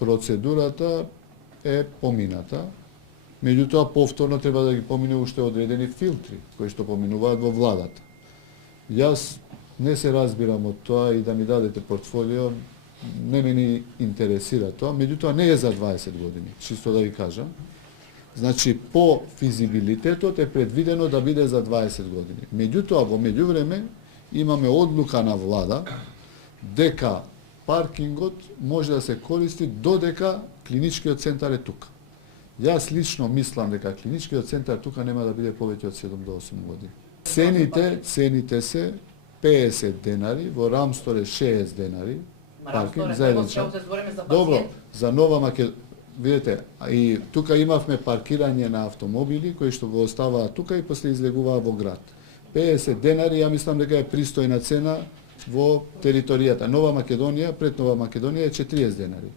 процедурата е помината, меѓутоа повторно треба да ги помине уште одредени филтри, кои што поминуваат во владата. Јас не се разбирам од тоа и да ми дадете портфолио, не ме ни интересира тоа, меѓутоа не е за 20 години, чисто да ви кажам. Значи, по физибилитетот е предвидено да биде за 20 години. Меѓутоа, во меѓувреме, имаме одлука на влада дека паркингот може да се користи додека клиничкиот центар е тука. Јас лично мислам дека клиничкиот центар тука нема да биде повеќе од 7 до 8 години. Цените се 50 денари, во Рамстор е 60 денари. Паркинг заедничен. Добро, за Нова Македонија, видите, и тука имавме паркирање на автомобили кои што го оставаат тука и после излегуваат во град. 50 денари, ја мислам дека е пристојна цена во територијата. Нова Македонија, пред Нова Македонија е 40 денари.